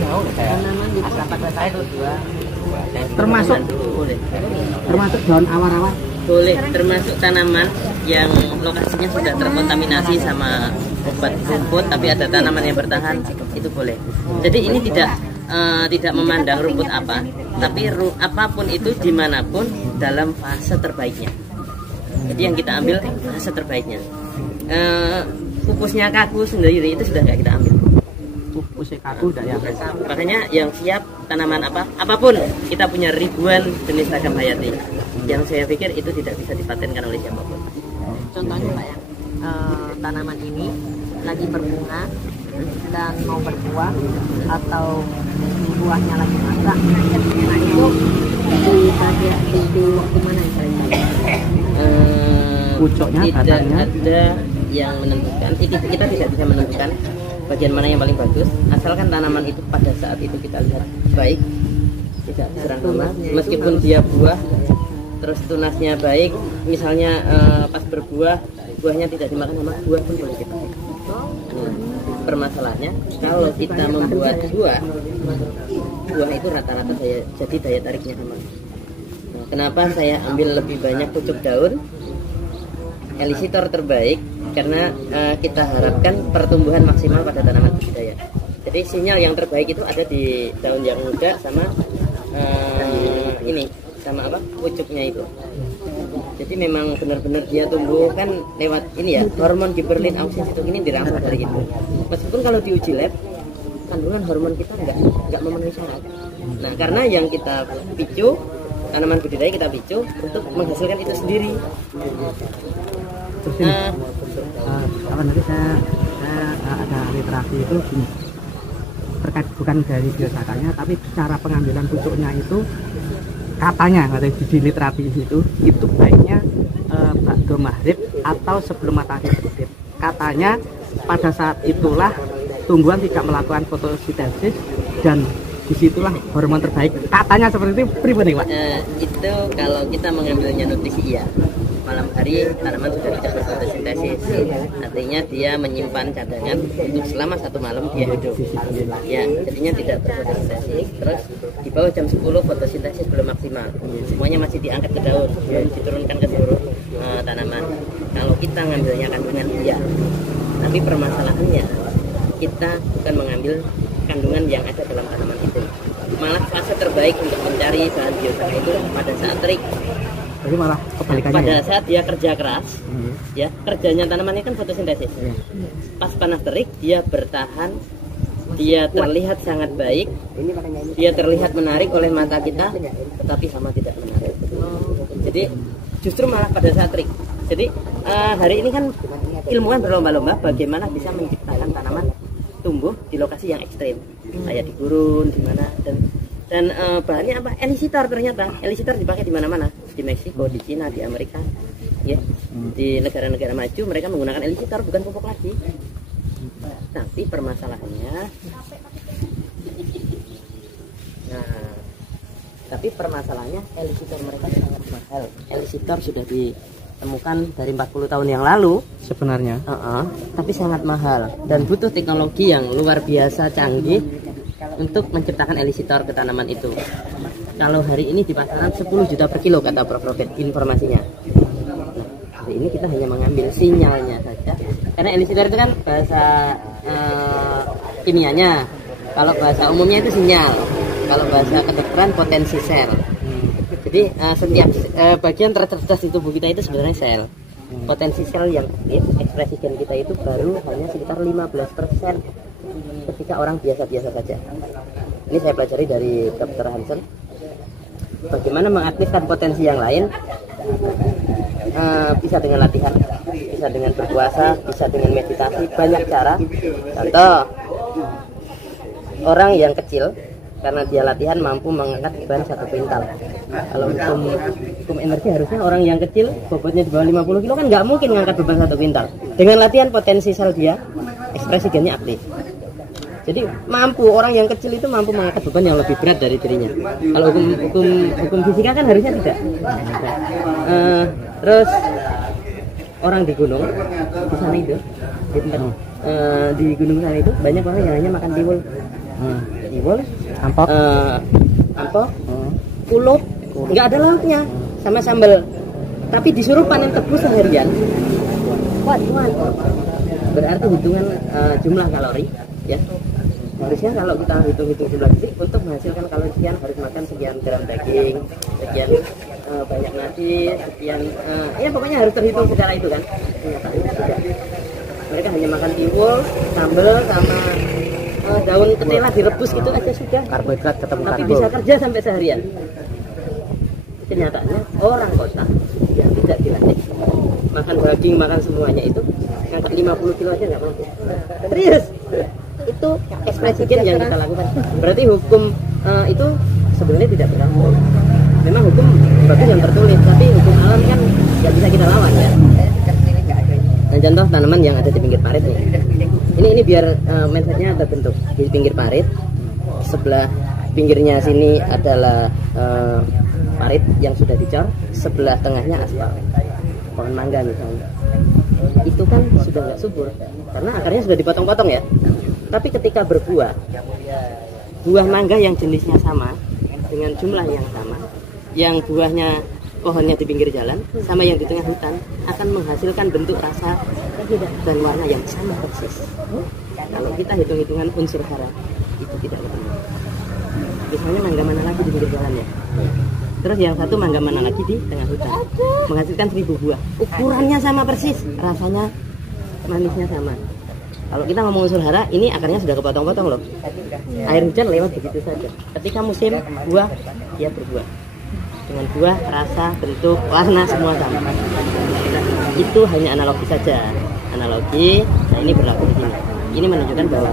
Tanaman di saya itu dua. Termasuk daun awar-awar. Boleh, termasuk tanaman yang lokasinya sudah terkontaminasi sama obat rumput, tapi ada tanaman yang bertahan, itu boleh. Jadi ini tidak memandang rumput apa, tapi apapun itu dimanapun dalam fase terbaiknya. Jadi yang kita ambil fase terbaiknya. Pupusnya kaku sendiri itu sudah nggak kita ambil. Pupusnya kaku udah ya. Makanya yang siap tanaman apapun, kita punya ribuan jenis ragam hayati. Yang saya pikir itu tidak bisa dipatenkan oleh siapapun. Contohnya Pak ya, tanaman ini lagi berbunga dan mau berbuah atau buahnya lagi masak, nah itu di waktu mana yang paling baik? Pucuknya, tidak batangnya ada yang menentukan. Kita tidak bisa menentukan bagian mana yang paling bagus, asalkan tanaman itu pada saat itu kita lihat baik, tidak diserang hama, meskipun dia buah terus tunasnya baik, misalnya pas berbuah buahnya tidak dimakan hama, buah pun boleh kita. Permasalahannya kalau kita membuat buah itu rata-rata jadi daya tariknya hama. Kenapa saya ambil lebih banyak pucuk daun elisitor terbaik? Karena kita harapkan pertumbuhan maksimal pada tanaman budidaya. Jadi sinyal yang terbaik itu ada di daun yang muda sama sama pucuknya itu. Jadi memang benar-benar dia tumbuh kan lewat ini ya, hormon Gibberellin auxins ini dirangsang dari itu. Meskipun kalau diuji lab kandungan hormon kita nggak memenuhi syarat. Nah, karena yang kita picu, tanaman budidaya kita picu untuk menghasilkan itu sendiri. Terus ini, nanti saya ada literasi itu gini, terkait bukan dari biosakanya, tapi cara pengambilan pucuknya itu katanya di literatur itu baiknya ba'da maghrib atau sebelum matahari terbit. Katanya pada saat itulah tumbuhan tidak melakukan fotosintesis dan disitulah hormon terbaik. Katanya seperti itu, pribadi Pak. Itu kalau kita mengambilnya nutrisi iya. Malam hari tanaman sudah tidak berfotosintesis, artinya dia menyimpan cadangan untuk selama 1 malam dia hidup. Ya, jadinya tidak berfotosintesis. Terus di bawah jam 10 fotosintesis belum maksimal, semuanya masih diangkat ke daun, belum diturunkan ke seluruh tanaman. Kalau kita ngambilnya kandungan iya, tapi permasalahannya kita bukan mengambil kandungan yang ada dalam tanaman itu. Malah fase terbaik untuk mencari bahan biosaka itu pada saat terik. Jadi malah kebalikannya pada ya? saat dia kerja keras, ya kerjanya tanaman ini kan fotosintesis. Pas panas terik dia bertahan, dia terlihat sangat baik, dia terlihat menarik oleh mata kita, tetapi hama tidak menarik. Jadi justru malah pada saat terik. Jadi hari ini kan ilmuwan berlomba-lomba bagaimana bisa menciptakan tanaman tumbuh di lokasi yang ekstrim, kayak di gurun, di mana dan bahannya apa? Elisitor ternyata. Elisitor dipakai di mana-mana, di Meksiko, di Cina, di Amerika, ya, di negara-negara maju mereka menggunakan elisitor, bukan pupuk lagi. Tapi permasalahannya, elisitor mereka sangat mahal. Elisitor sudah ditemukan dari 40 tahun yang lalu sebenarnya. Tapi sangat mahal dan butuh teknologi yang luar biasa canggih untuk menciptakan elisitor ke tanaman itu. Kalau hari ini di pasaran 10 juta per kilo kata Prof. Robert informasinya. Hari ini kita hanya mengambil sinyalnya saja. Karena elisitor itu kan bahasa kimianya. Kalau bahasa umumnya itu sinyal. Kalau bahasa kedokteran potensi sel. Jadi setiap bagian tercerdas di tubuh kita itu sebenarnya sel. Potensi sel yang aktif, ekspresi gen kita itu baru hanya sekitar 15% ketika orang biasa-biasa saja. Ini saya pelajari dari Dr. Hansen. Bagaimana mengaktifkan potensi yang lain? Bisa dengan latihan, bisa dengan berpuasa, bisa dengan meditasi, banyak cara. Contoh, orang yang kecil karena dia latihan mampu mengangkat beban 1 kuintal. Kalau hukum energi harusnya orang yang kecil bobotnya di bawah 50 kilo kan nggak mungkin mengangkat beban 1 kuintal. Dengan latihan potensi sel dia, ekspresi gennya aktif. Jadi orang yang kecil itu mampu mengangkat beban yang lebih berat dari dirinya. Kalau hukum fisika kan harusnya tidak. Terus orang di gunung di sana itu di tempat di gunung sana itu banyak orang yang hanya makan tiwul. tiwul, Ampok. ampok, kulup, nggak ada lauknya, sama sambal. Tapi disuruh panen tebu seharian, kuat. Berarti hitungan jumlah kalori, ya. Harusnya kalau kita hitung-hitung jumlah gizi untuk menghasilkan kalori sekian harus makan sekian gram daging, sekian banyak nasi, sekian ya pokoknya harus terhitung secara itu kan. Kenyataannya tidak. Mereka hanya makan tiwul, sambal sama daun ketela direbus gitu aja sudah. Karbohidrat ketemu Tapi karbo. bisa kerja sampai seharian. Kenyataannya orang kota yang tidak dilatih makan daging, makan semuanya itu ngangkat 50 kilo aja nggak mampu. Serius. Itu ekspresi gen yang kita lakukan. Berarti hukum itu sebenarnya tidak berlaku. Memang hukum bagus yang tertulis, tapi hukum alam kan nggak bisa kita lawan ya. Nah, contoh tanaman yang ada di pinggir parit nih. Ini biar mindsetnya terbentuk di pinggir parit. Sebelah pinggirnya sini adalah parit yang sudah dicor, sebelah tengahnya aspal. Pohon mangga misalnya. Itu kan sudah nggak subur karena akarnya sudah dipotong-potong ya. Tapi ketika berbuah, buah mangga yang jenisnya sama dengan jumlah yang sama, yang buahnya pohonnya di pinggir jalan sama yang di tengah hutan akan menghasilkan bentuk, rasa dan warna yang sama persis. Kalau kita hitung-hitungan unsur hara itu tidak ketemu. Misalnya mangga mana lagi di pinggir jalan ya, terus yang satu mangga mana lagi di tengah hutan, menghasilkan 1000 buah, ukurannya sama persis, rasanya manisnya sama. Kalau kita ngomong unsur hara, ini akarnya sudah kepotong-potong loh. Air hujan lewat begitu saja. Ketika musim buah, dia berbuah. Dengan buah, rasa, bentuk, warna semua sama. Itu hanya analogi saja. Analogi, nah ini berlaku di sini. Ini menunjukkan bahwa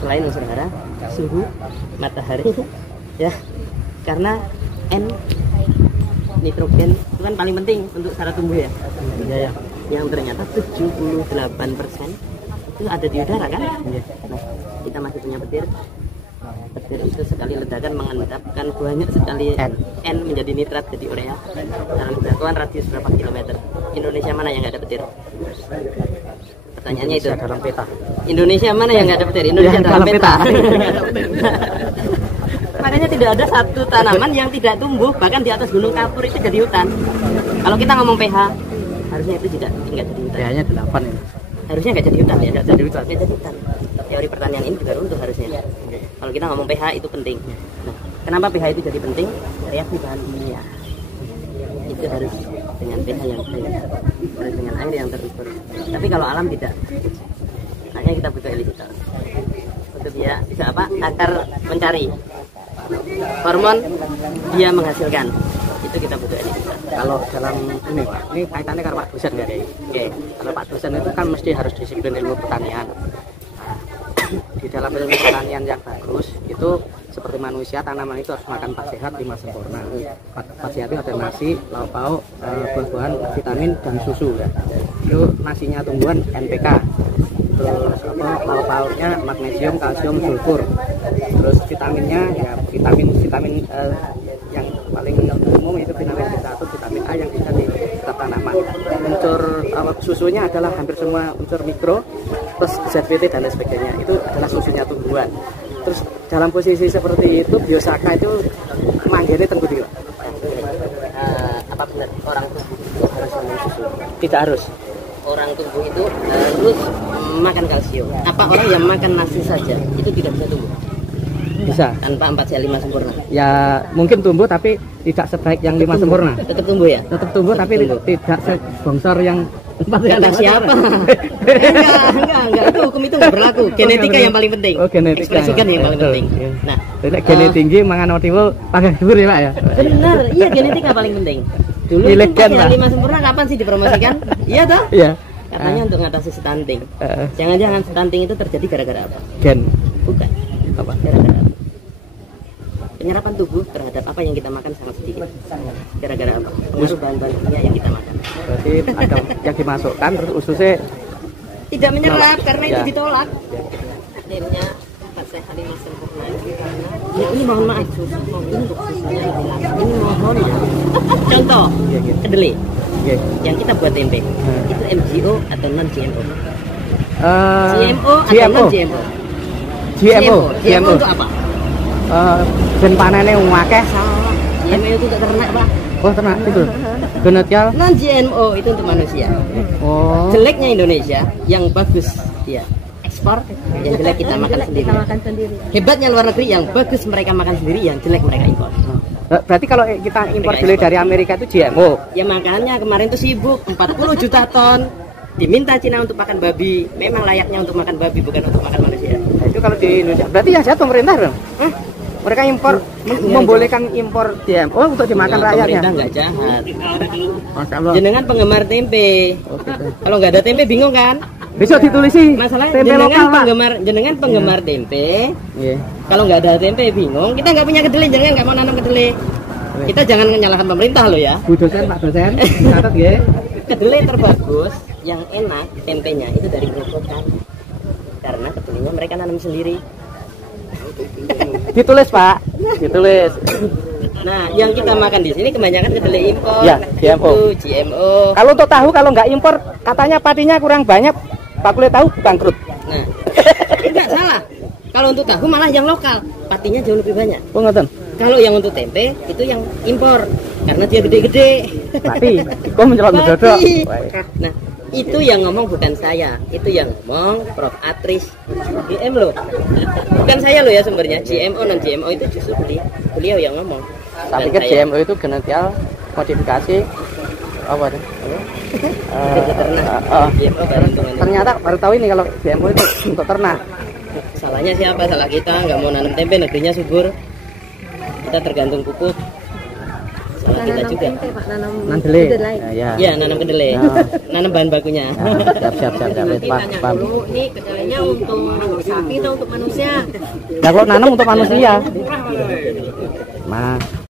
selain unsur hara, suhu, matahari, ya, karena N nitrogen itu kan paling penting untuk syarat tumbuh ya. Iya, ya. Yang ternyata 78% itu ada di udara kan? Nah, kita masih punya petir. Petir itu sekali ledakan mengendapkan banyak sekali N menjadi nitrat jadi urea dalam jangkauan radius berapa kilometer. Indonesia mana yang nggak ada petir? Pertanyaannya itu. Dalam peta. Indonesia mana yang nggak ada petir? Indonesia Ya, dalam dalam peta. peta. Makanya tidak ada satu tanaman yang tidak tumbuh, bahkan di atas gunung kapur itu jadi hutan. Kalau kita ngomong pH, harusnya itu tidak jadi hutan. pH-nya 8 ini. Harusnya nggak jadi hutan ya, nggak jadi hutan. Teori pertanian ini juga runtuh harusnya. Kalau kita ngomong pH itu penting. Nah, kenapa pH itu jadi penting? Reaksi bahan kimia itu harus dengan pH yang baik, harus dengan air yang terukur. Tapi kalau alam tidak, hanya kita butuh elisitor untuk dia bisa apa? Akar mencari hormon, dia menghasilkan. Itu kita butuh elisitor. Kalau dalam ini Pak, ini kaitannya dengan Pak dosen nggak ya? Oke. Kalau Pak dosen itu kan mesti harus disiplin ilmu pertanian. Di dalam ilmu pertanian yang bagus itu seperti manusia, tanaman itu harus makan 4 sehat 5 sempurna. 4 sehat itu ada nasi, lauk pauk, buah-buahan, vitamin dan susu ya. Itu nasinya tumbuhan NPK. Terus lauk pauknya magnesium, kalsium, sulfur. Terus vitaminnya ya vitamin yang paling umum itu vitamin B1, vitamin A yang bisa di setiap tanaman. Unsur susunya adalah hampir semua unsur mikro, terus ZVT dan lain sebagainya. Itu adalah susunya tumbuhan. Terus dalam posisi seperti itu biosaka itu manggilnya tengku dia. Apa benar orang tumbuh itu harus minum susu? Tidak harus. Orang tumbuh itu harus makan kalsium. Apa orang yang makan nasi saja itu tidak bisa tumbuh? Bisa. Tanpa 4 sehat 5 sempurna. Ya mungkin tumbuh tapi tidak sebaik yang 5 sempurna. Tetap tumbuh ya? Tetap tumbuh tapi tidak sebongsor yang 4 sehat. Kata siapa? enggak, itu hukum itu nggak berlaku. Genetika yang paling penting. Oh, genetika. Ekspresikan yang paling penting. Nah, genetik tinggi mangan otiwul pakai dhuwur ya Pak ya. Benar, iya genetika paling penting. Dulu Ilegan, 4 sehat 5 sempurna kapan sih dipromosikan? Iya toh? Iya. Katanya untuk mengatasi stunting. Jangan-jangan stunting itu terjadi gara-gara apa? Gen. Bukan. Apa? Gara-gara apa? Penyerapan tubuh terhadap apa yang kita makan sangat sedikit. Gara-gara apa? Pengaruh bahan-bahan kimia yang kita makan. Berarti ada yang dimasukkan terus ususnya tidak menyerap karena itu Ya. ditolak. Akhirnya 4 sehat 5 sempurna itu karena ya, ini mohon maaf susu untuk susunya ini mohon ya. Contoh kedelai yang kita buat tempe itu MGO atau non GMO? GMO atau non GMO? GMO. GMO untuk apa? Ben panene akeh. Salah. GMO itu untuk ternak, Pak. Oh, ternak itu. Genetial. Non GMO itu untuk manusia. Oh. Jeleknya Indonesia, yang bagus dia ekspor, yang jelek kita makan sendiri. Hebatnya luar negeri, yang bagus mereka makan sendiri, yang jelek mereka impor. Berarti kalau kita impor kedelai dari Amerika itu GMO. Ya makanya kemarin tuh sibuk 40 juta ton diminta Cina untuk makan babi. Memang layaknya untuk makan babi, bukan untuk makan manusia. Nah, itu kalau di Indonesia. Berarti yang jahat pemerintah dong. Mereka impor membolehkan impor GMO untuk dimakan Ya, rakyatnya. pemerintah nggak jahat. Masya Allah. Jenengan penggemar tempe. Kalau nggak ada tempe bingung kan? Besok ditulisi Masalahnya tempe lokal, Pak. jenengan penggemar tempe. Iya. Kalau nggak ada tempe bingung. Kita nggak punya kedelai, jenengan nggak mau nanam kedelai. Kita jangan menyalahkan pemerintah loh ya. Bu dosen, Pak dosen, catat ya. Kedelai terbagus, yang enak tempenya itu dari gerobokan. Karena kedelainya mereka nanam sendiri. Ditulis, Pak. Ditulis. Nah, yang kita makan di sini kebanyakan kedelai impor. Ya, GMO. Itu GMO. Kalau untuk tahu kalau nggak impor, katanya patinya kurang banyak. Pak kulit tahu bangkrut. Nah, enggak salah. Kalau untuk tahu malah yang lokal, patinya jauh lebih banyak. Oh, ngoten. Kalau yang untuk tempe itu yang impor karena dia gede-gede. Pati, kok mencelok dodok. Nah, itu yang ngomong bukan saya, itu yang ngomong Prof. Atris GM loh. Bukan saya loh ya sumbernya. GMO non GMO itu justru beliau yang ngomong. Saya pikir GMO itu genetial modifikasi apa tuh? GMO baru untuk manusia. Ternyata baru tahu ini kalau GMO itu untuk ternak. Salahnya siapa? Salah kita nggak mau nanam tempe, negerinya subur. Kita tergantung pupuk. Salah kita juga. Nanam Kedelai. Ya. Ya, nanam kedelai. Nanam bahan bakunya. Siap. Nanti tanya dulu, nih kedelainya untuk sapi atau untuk manusia? Nah, kalau nanam untuk manusia. Mas.